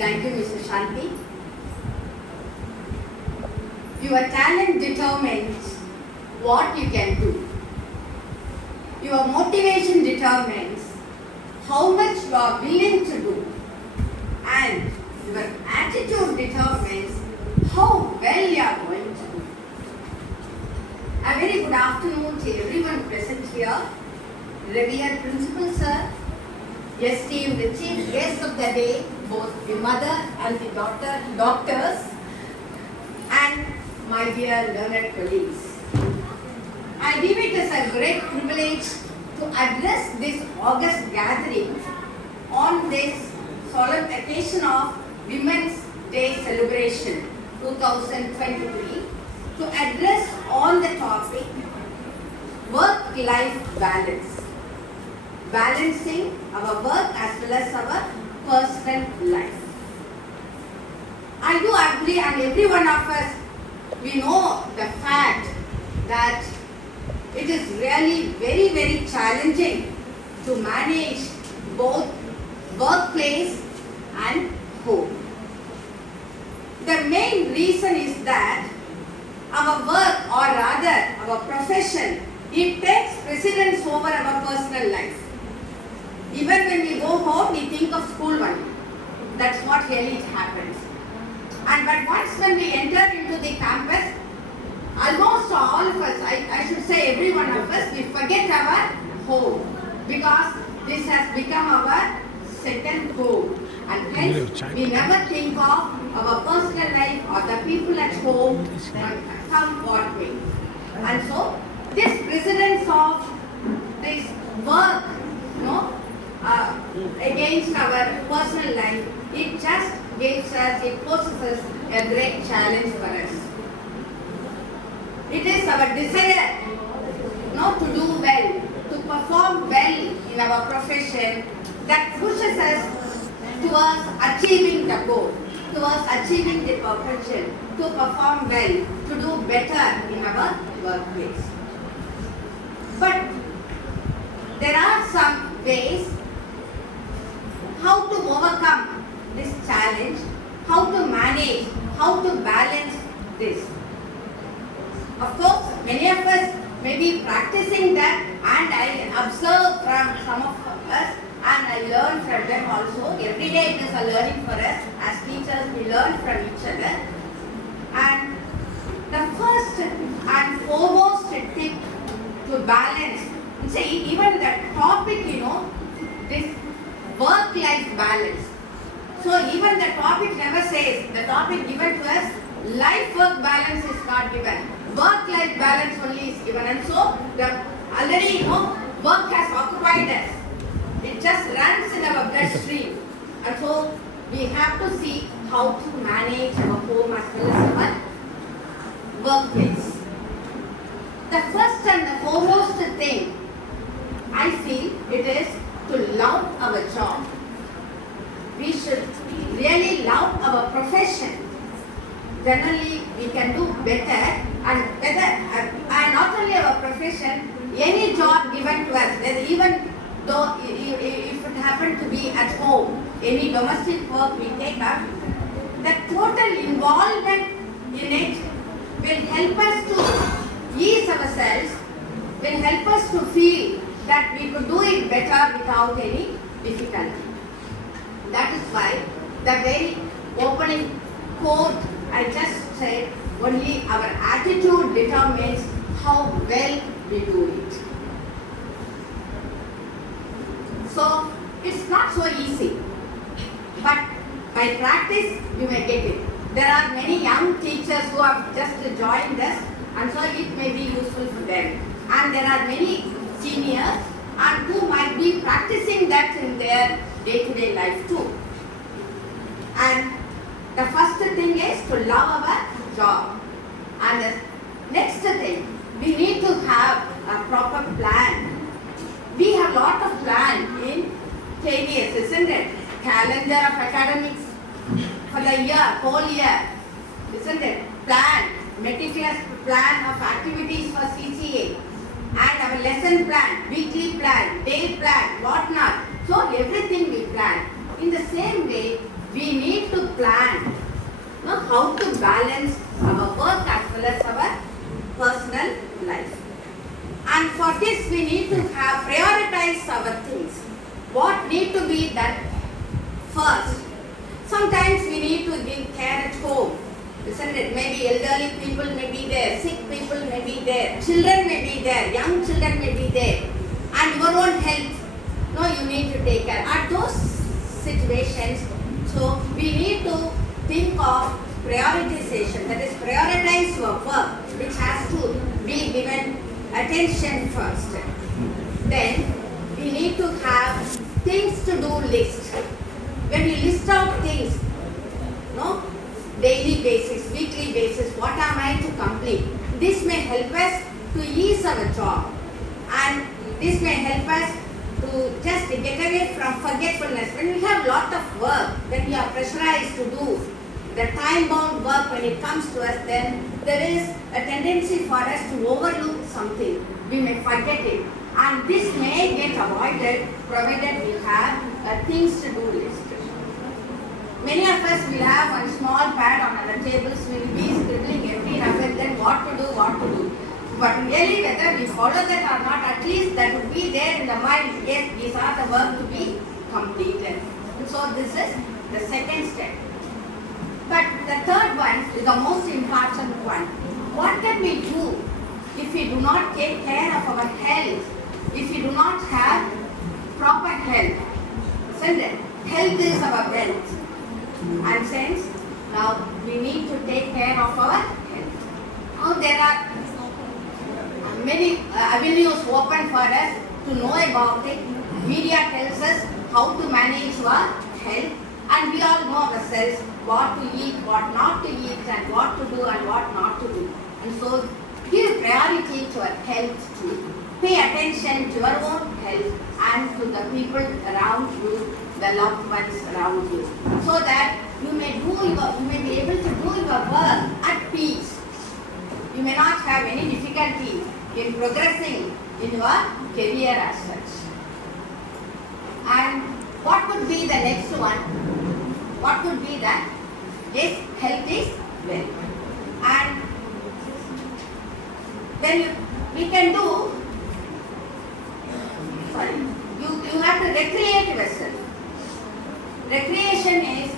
Thank you, Mr. Shanti. Your talent determines what you can do. Your motivation determines how much you are willing to do. And your attitude determines how well you are going to do. A very good afternoon to everyone present here. Revered Principal Sir, esteemed the chief guests of the day, both the mother and the doctors, and my dear learned colleagues. I deem it as a great privilege to address this August gathering on this solemn occasion of Women's Day celebration 2023 to address on the topic work-life balance. Balancing our work as well as our personal life. I do agree, and every one of us, we know the fact that it is really very, very challenging to manage both workplace and home. The main reason is that our work, or rather our profession, it takes precedence over our personal life. Even when we go home, we think of school only. That's what really happens. But once when we enter into the campus, almost all of us, I should say every one of us, we forget our home because this has become our second home. And hence, we never think of our personal life or the people at home some what way. And so, this precedence of this work, against our personal life, it just gives us, it poses us a great challenge for us. It is our desire to do well, to perform well in our profession that pushes us towards achieving the goal, towards achieving the perfection, to perform well, to do better in our workplace. But there are some ways how to overcome this challenge, how to manage, how to balance this. Of course, many of us may be practicing that, and I observe from some of us, and I learn from them also. Every day it is a learning for us. As teachers, we learn from each other. And the first and foremost tip to balance, see, even the topic, this work-life balance. So even the topic never says, the topic given to us, life-work balance is not given. Work-life balance only is given. And so, already, work has occupied us. It just runs in our bloodstream. And so, we have to see how to manage our home as well as our workplace. The first and the foremost thing, I feel, it is to love our job. We should really love our profession. Generally, we can do better and not only our profession, any job given to us, even though if it happened to be at home, any domestic work we take up, the total involvement in it will help us to ease ourselves, will help us to feel that we could do it better without any difficulty. That is why the very opening quote I just said, only our attitude determines how well we do it. So, it's not so easy, but by practice you may get it. There are many young teachers who have just joined us, and so it may be useful for them. And there are many seniors and who might be practicing that in their day-to-day life too. And the first thing is to love our job. And the next thing, we need to have a proper plan. We have lot of plan in KVS, isn't it? Calendar of academics for the year, whole year, isn't it? Plan, meticulous plan of activities for CCA, and our lesson plan, weekly plan, day plan, whatnot. So everything we plan. In the same way, we need to plan, how to balance our work as well as our personal life. And for this we need to have prioritize our things. What need to be done first? Sometimes we need to give care at home. Isn't it? Maybe elderly people may be there, sick people may be there, children may be there, young children may be there, and your own health. No, you need to take care. At those situations, so we need to think of prioritization. That is, prioritize your work, which has to be given attention first. Then we need to have things to do list. When we list out things, daily basis, weekly basis, what am I to complete? This may help us to ease our job, and this may help us to just get away from forgetfulness. When we have lot of work, when we are pressurized to do the time-bound work, when it comes to us, then there is a tendency for us to overlook something. We may forget it, and this may get avoided provided we have a things to do list. Many of us will have one small pad on our tables, we will be scribbling every now and then what to do. But really whether we follow that or not, at least that would be there in the mind, yes, these are the work to be completed. So this is the second step. But the third one is the most important one. What can we do if we do not take care of our health, if we do not have proper health? Isn't it? Health is our wealth. And since now we need to take care of our health. Now there are many avenues open for us to know about it. Media tells us how to manage our health, and we all know ourselves what to eat, what not to eat, and what to do and what not to do. And so give priority to our health too. Pay attention to your own health and to the people around you, the loved ones around you, so that you may be able to do your work at peace. You may not have any difficulty in progressing in your career as such. And what could be the next one? What could be that? Yes, health is wealth. And when we can do, you have to recreate yourself. Recreation is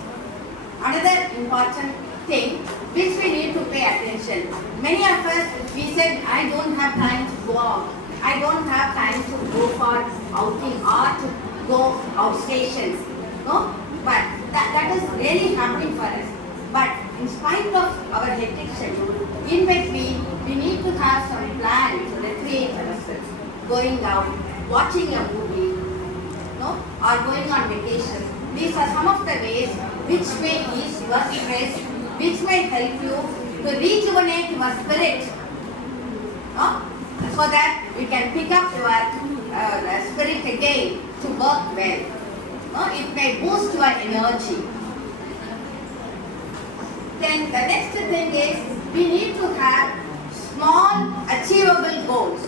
another important thing which we need to pay attention. Many of us, we said, I don't have time to go out. I don't have time to go for outing or to go outstations. No? But that is really happening for us. But in spite of our hectic schedule, in between, we need to have some plan to recreate ourselves. Going out, watching a movie, or going on vacation. These are some of the ways which may ease your stress, which may help you to rejuvenate your spirit, so that we can pick up your spirit again to work well. It may boost your energy. Then the next thing is we need to have small achievable goals,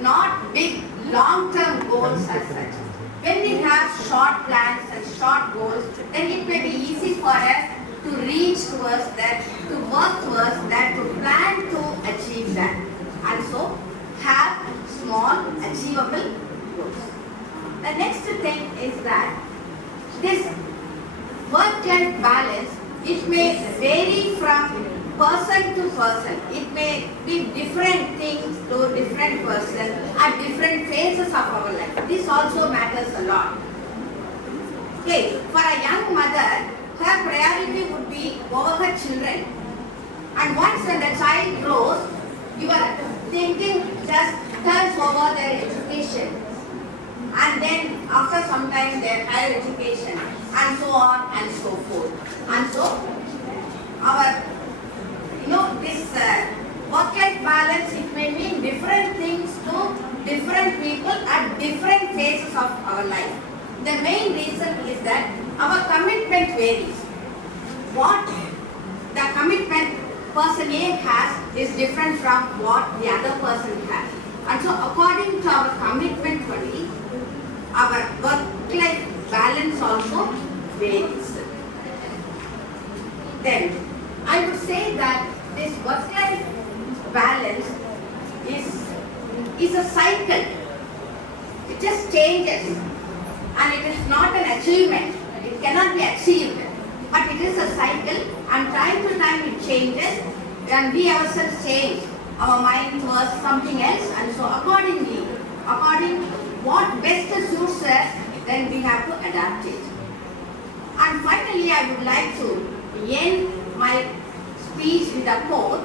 not big long-term goals as such. When we have short plans and short goals, then it may be easy for us to reach towards that, to work towards that, to plan to achieve that. And so, have small achievable goals. The next thing is that this work-life balance, it may vary from person to person. It may be different things to different person at different phases of our life. This also matters a lot. Okay, for a young mother, her priority would be over her children. And once when the child grows, your thinking just turns over their education. And then after some time their higher education, and so on and so forth. And so our this work-life balance, it may mean different things to different people at different phases of our life. The main reason is that our commitment varies. What the commitment person A has is different from what the other person has. And so according to our commitment only, our work-life balance also varies. then I would say that this work-life balance is a cycle. It just changes, and it is not an achievement. It cannot be achieved, but it is a cycle, and time to time it changes, and we ourselves change our mind towards something else, and so according what best suits us, then we have to adapt it. And finally, I would like to end my speech with a quote: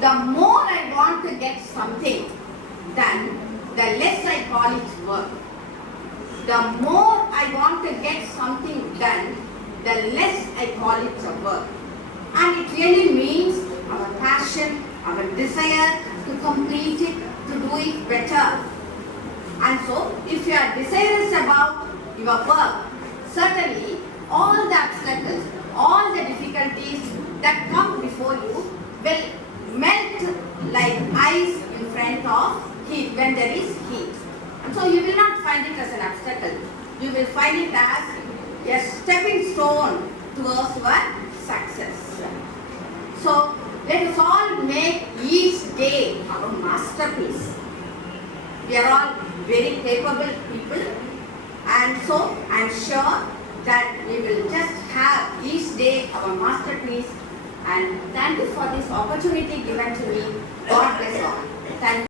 the more I want to get something done, the less I call it work. The more I want to get something done, the less I call it a work. And it really means our passion, our desire to complete it, to do it better. And so, if you are desirous about your work, certainly all the obstacles, all the difficulties that come before you will melt like ice in front of heat when there is heat. And so you will not find it as an obstacle. You will find it as a stepping stone towards your success. So let us all make each day our masterpiece. We are all very capable people, and so I am sure that we will just have each day our masterpiece. And thank you for this opportunity given to me. God bless all. Thank you.